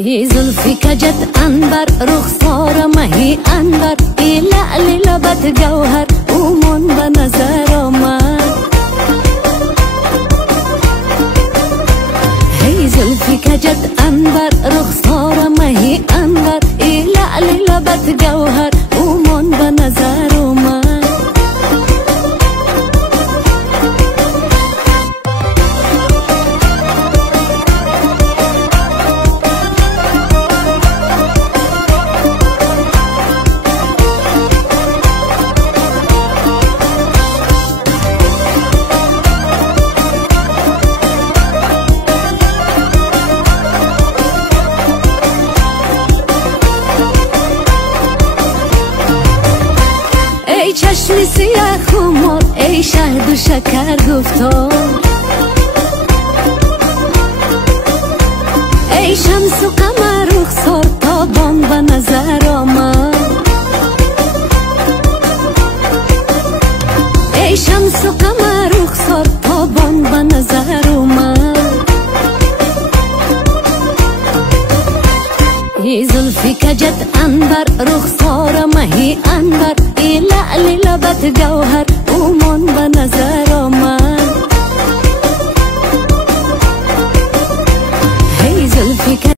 زلفك جت أنبر رخسارة ما هي أنبر لألي لبت جوهر ومن بنظر ما هي زلفك جت أنبر رخسارة ما هي أنبر لألي لبت جوهر ومن بنظر ما ای چشم سیاه خمار ای شهد و شکر گفتار ای شمس و قمر رخسار تابان به نظر آمد ای شمس و قمر رخسار تابان به نظر آمد ای زلفك جت أنبر رخسارة ما هي أنبر لألي لبت جوهر